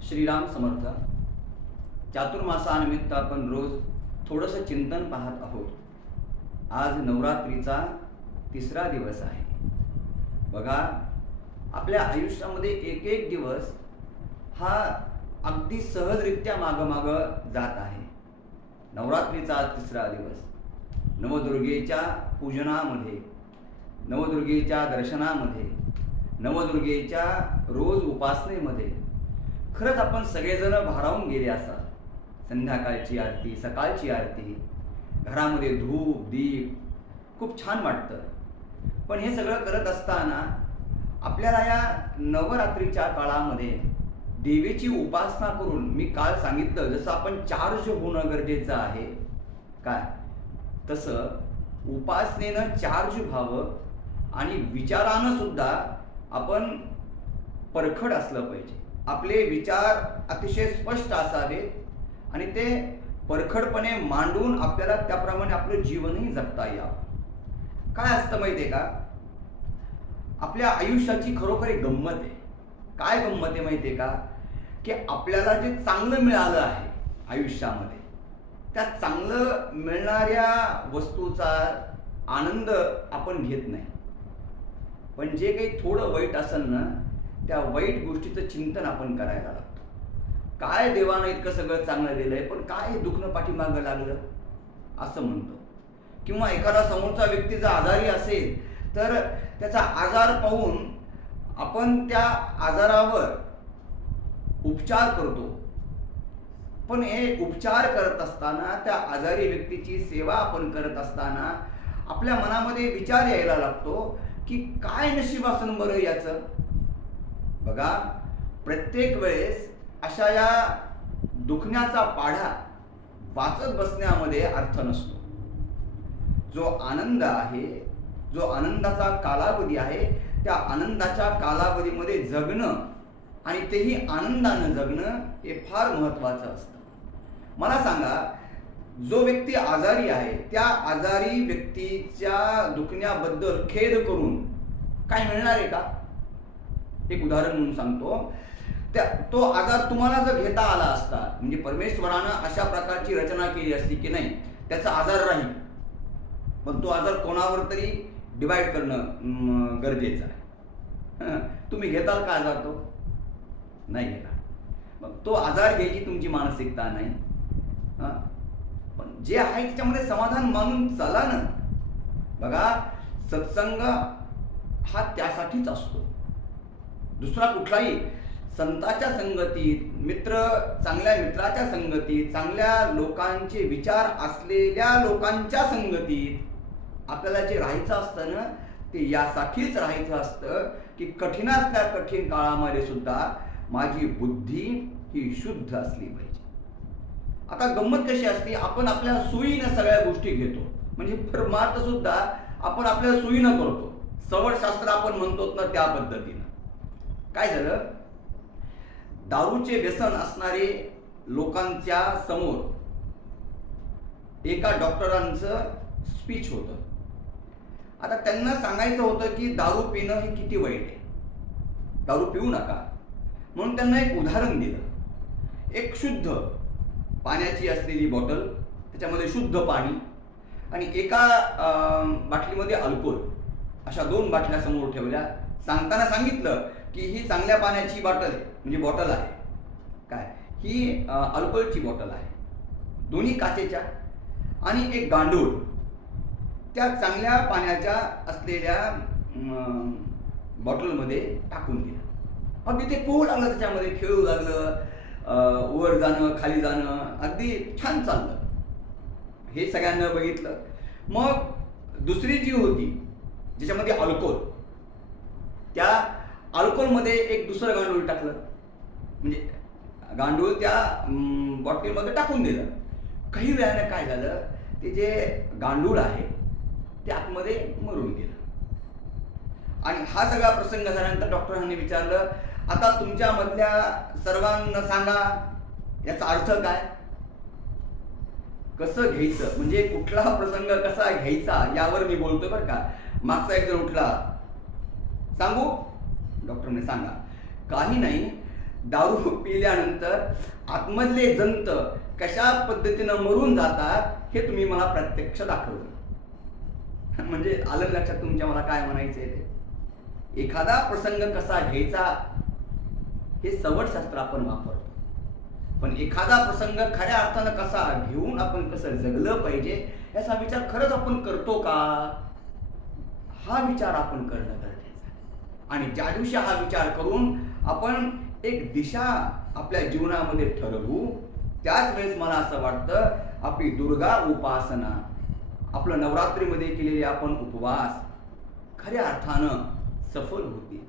श्रीराम समर्थ. चातुर्मासानिमित्त आपण रोज थोडंसं चिंतन पाहत आहोत. आज नवरात्रीचा तिसरा दिवस आहे. बघा, आपल्या आयुष्यामध्ये एक एक दिवस हा अगदी सहजरित्या मागं जात आहे. नवरात्रीचा तिसरा दिवस नवदुर्गेच्या पूजनामध्ये, नवदुर्गेच्या दर्शनामध्ये, नवदुर्गेच्या रोज उपासनेमध्ये खरंच आपण सगळेजण भारावून गेले असाल. संध्याकाळची आरती, सकाळची आरती, घरामध्ये धूप दीप खूप छान वाटतं. पण हे सगळं करत असताना आपल्याला या नवरात्रीच्या काळामध्ये देवीची उपासना करून, मी काल सांगितलं जसं आपण चार्ज होणं गरजेचं आहे काय, तसं उपासनेनं चार्ज व्हावं आणि विचारानं सुद्धा आपण परखड असलं पाहिजे. आपले विचार अतिशय स्पष्ट असावेत आणि ते परखडपणे मांडून आपल्याला त्याप्रमाणे आपलं जीवनही जगता यावं. काय असतं माहिती आहे का, आपल्या आयुष्याची खरोखर एक गंमत आहे. काय गंमत आहे माहिती आहे का, की आपल्याला जे चांगलं मिळालं आहे आयुष्यामध्ये, त्या चांगलं मिळणाऱ्या वस्तूचा आनंद आपण घेत नाही. पण जे काही थोडं वाईट असेल ना, त्या वाईट गोष्टीचं चिंतन आपण करायला लागतो. काय देवानं इतकं सगळं चांगलं दिलंय, पण काय दुखणं पाठीमागं लागलं असं म्हणतो. किंवा एखादा समोरचा व्यक्ती जर आजारी असेल तर त्याचा आजार पाहून आपण त्या आजारावर उपचार करतो. पण हे उपचार करत असताना, त्या आजारी व्यक्तीची सेवा आपण करत असताना आपल्या मनामध्ये विचार यायला लागतो की काय नशीब असेल बरं याचं. बघा, प्रत्येक वेळेस अशा या दुखण्याचा पाढा वाचत बसण्यामध्ये अर्थ नसतो. जो आनंद आहे, जो आनंदाचा कालावधी आहे, त्या आनंदाच्या कालावधीमध्ये जगणं आणि तेही आनंदानं जगणं हे फार महत्त्वाचं असतं. मला सांगा, जो व्यक्ती आजारी आहे त्या आजारी व्यक्तीच्या दुखण्याबद्दल खेद करून काय मिळणार आहे का? एक उदाहरण म्हणून सांगतो. तो आजार तुम्हाला जर घेता आला असता, म्हणजे परमेश्वरानं अशा प्रकारची रचना केली असती की नाही त्याचा आजार राहील, पण तो आजार कोणावर तरी डिवाइड करणं गरजेचं आहे. तुम्ही घेताल का आजार? तो नाही घेणार. मग तो आजार घ्यायची तुमची मानसिकता नाही. पण जे आहे त्याच्यामध्ये समाधान मानून चला ना. बघा, सत्संग हा त्यासाठीच असतो. दुसरा कुठलाही संताच्या संगतीत, चांगल्या मित्राच्या संगतीत, चांगल्या लोकांचे विचार असलेल्या लोकांच्या संगतीत आपल्याला जे राहायचं असतं ना, ते यासाठीच राहायचं असतं की कठीणातल्या कठीण काळामध्ये सुद्धा माझी बुद्धी ही शुद्ध असली पाहिजे. आता गंमत कशी असते, आपण आपल्या सोयीनं सगळ्या गोष्टी घेतो. म्हणजे परमार्थ सुद्धा आपण आपल्या सोयीनं करतो. सवडशास्त्र आपण म्हणतो ना, त्या पद्धतीनं. काय झालं, दारूचे व्यसन असणारे लोकांच्या समोर एका डॉक्टरांचं स्पीच होतं. आता त्यांना सांगायचं होतं की दारू पिणं हे किती वाईट आहे, दारू पिऊ नका. म्हणून त्यांना एक उदाहरण दिलं. एक शुद्ध पाण्याची असलेली बॉटल, त्याच्यामध्ये शुद्ध पाणी आणि एका बाटलीमध्ये अल्कोहोल, अशा 2 बाटल्या समोर ठेवल्या. सांगताना सांगितलं की ही चांगल्या पाण्याची बॉटल आहे, म्हणजे बॉटल आहे काय, ही अल्कोहोलची बॉटल आहे, दोन्ही काचेच्या. आणि एक गांडूळ त्या चांगल्या पाण्याच्या असलेल्या बॉटलमध्ये टाकून दिलं. अगदी ते पोहू लागलं, त्याच्यामध्ये खेळू लागलं, वर जाणं खाली जाणं अगदी छान चाललं. हे सगळ्यांना बघितलं. मग दुसरी जी होती ज्याच्यामध्ये अल्कोहोल, त्या अल्कोहोलमध्ये एक दुसरं गांडूळ टाकलं, म्हणजे गांडूळ त्या बॉटलमध्ये टाकून दिलं. काही वेळानं काय झालं, ते जे गांडूळ आहे ते आतमध्ये मरून गेलं. आणि हा सगळा प्रसंग झाल्यानंतर डॉक्टरांनी विचारलं, आता तुमच्यामधल्या सर्वांना सांगा याचा अर्थ काय, कसं घ्यायचं, म्हणजे कुठला प्रसंग कसा घ्यायचा यावर मी बोलतोय बरं का. मागचा एक जण उठला, सांगू? डॉक्टरने सांगा. काही नाही, दारू पिल्यानंतर आतमधले जंत कशा पद्धतीनं मरून जातात हे तुम्ही मला प्रत्यक्ष दाखवलं. म्हणजे आलं लक्षात तुमच्या मला काय म्हणायचंय ते. एखादा प्रसंग कसा घ्यायचा हे सवटशास्त्र आपण वापरतो, पण एखादा प्रसंग खऱ्या अर्थानं कसा घेऊन आपण कसं जगलं पाहिजे याचा विचार खरंच आपण करतो का, हा विचार आपण करणं गरजेचं आहे. आणि ज्या दिवशी हा विचार करून आपण एक दिशा आपल्या जीवनामध्ये ठरवू, त्याच वेळेस मला असं वाटतं आपली दुर्गा उपासना, आपलं नवरात्रीमध्ये केलेले आपण उपवास खऱ्या अर्थानं सफल होतील.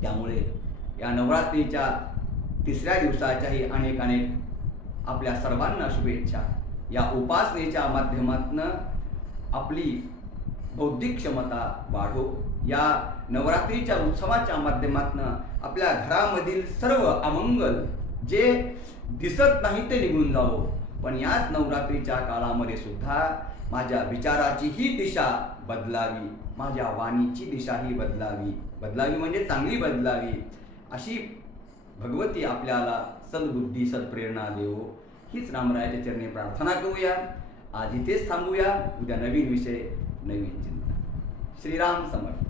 त्यामुळे या नवरात्रीच्या तिसऱ्या दिवसाच्याही अनेक आपल्या सर्वांना शुभेच्छा. या उपासनेच्या माध्यमातून आपली बौद्धिक क्षमता वाढो. या नवरात्रीच्या उत्सवाच्या माध्यमातून आपल्या घरामधील सर्व अमंगल जे दिसत नाही ते निघून जावो. पण याच नवरात्रीच्या काळामध्ये सुद्धा माझ्या विचाराची ही दिशा बदलावी, माझ्या वाणीची दिशाही बदलावी म्हणजे चांगली बदलावी. अशी भगवती आपल्याला सद्बुद्धी सत्प्रेरणा देवो, हीच रामरायाच्या चरणी प्रार्थना करूया. आज इथेच थांबूया. उद्या नवीन विषय, नवीन चिंतन. श्रीराम समर्थ.